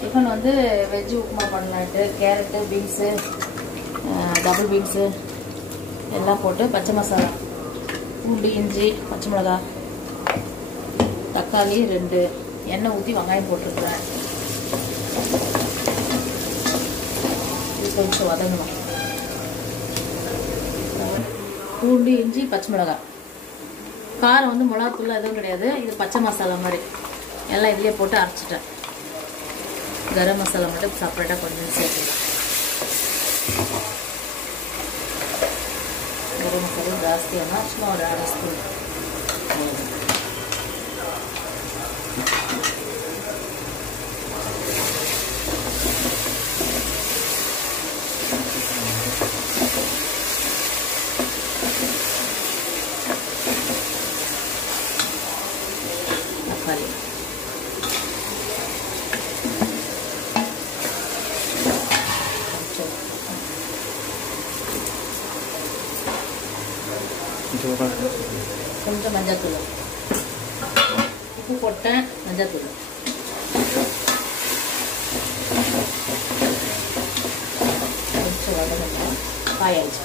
Tiffin வந்து veg upma பண்ணலான்ட்டு carrot beans double beans எல்லாம் போட்டு பச்சை மசாலா பூண்டு இஞ்சி பச்சை மிளகா தக்காளி 2 எண்ணெய் ஊற்றி வெங்காயம் போட்டிருக்கிறேன். இது கொஞ்சம் வதங்கணும். பூண்டு இஞ்சி பச்சை மிளகா காரம் வந்து மிளகாத்தூள் எதுவும் கிடையாது. இது பச்சை மசாலா மாதிரி எல்லாம் இதுலேயே போட்டு அரைச்சிட்டேன். கரம் மசாலா மட்டும் செப்பரேட்டாக கொஞ்சம் சேர்த்துக்கலாம். கரம் மசாலா ஜாஸ்தியானா சும்மா ஒரு 1/2 ஸ்பூன். தக்காளி கொஞ்சம் மஞ்சத்தூள் உப்பு போட்டேன். மஞ்சத்தூள் கொஞ்சம் வதங்கணும். காயாச்சு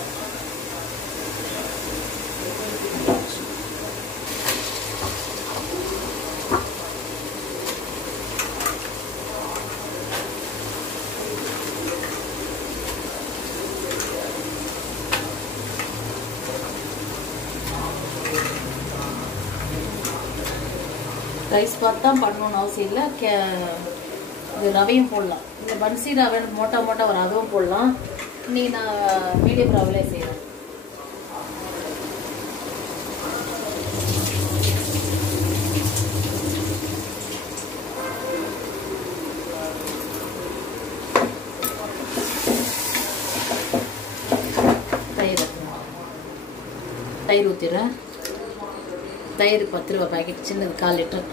ரைஸ் பார்த்து தான் பண்ணணும்னு அவசியம் இல்லை. இது ரவையும் போடலாம். இந்த பன்சி ரவை மோட்டா வர அதுவும் போடலாம். இன்னைக்கு நான் மீடியம் ரவையிலே செய்கிறேன். தயிர் ஊற்றிடுறேன். தயிர் 10 ரூபா பாக்கெட், சின்னது 1/4 லிட்டர்.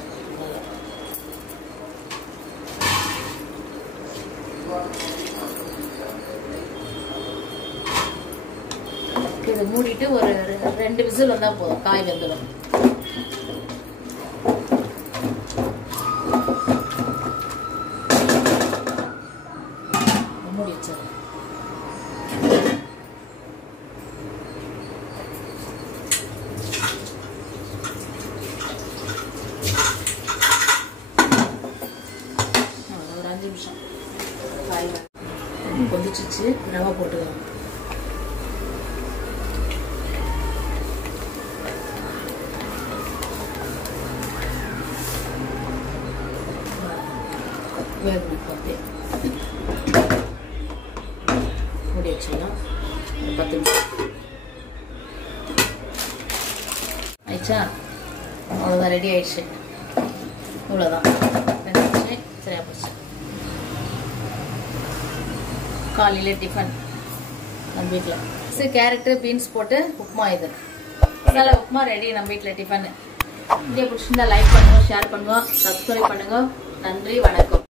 இதை மூடிட்டு ஒரு 2 விசில் வந்தால் போதும். காய் வெந்துடும். மூடி வச்சது ஒரு 5 நிமிஷம். காய் கொதிச்சிச்சு. ரவை போட்டுக்கலாம். மூடி வச்சுக்கலாம். 10 நிமிஷம் ஆயிடுச்சா? அவ்வளோதான், ரெடி ஆயிடுச்சு. இவ்வளோதான் வெந்துச்சு. சரியா போச்சு. காலையில் டிஃபன் நம்ம வீட்டில் கேரட்டு பீன்ஸ் போட்டு உப்புமா. இது மசாலா உப்புமா ரெடி நம்ம வீட்டில் டிஃபன். வீடியோ பிடிச்சிருந்தா லைக் பண்ணுங்க, ஷேர் பண்ணுங்க, சப்ஸ்கிரைப் பண்ணுங்க. நன்றி, வணக்கம்.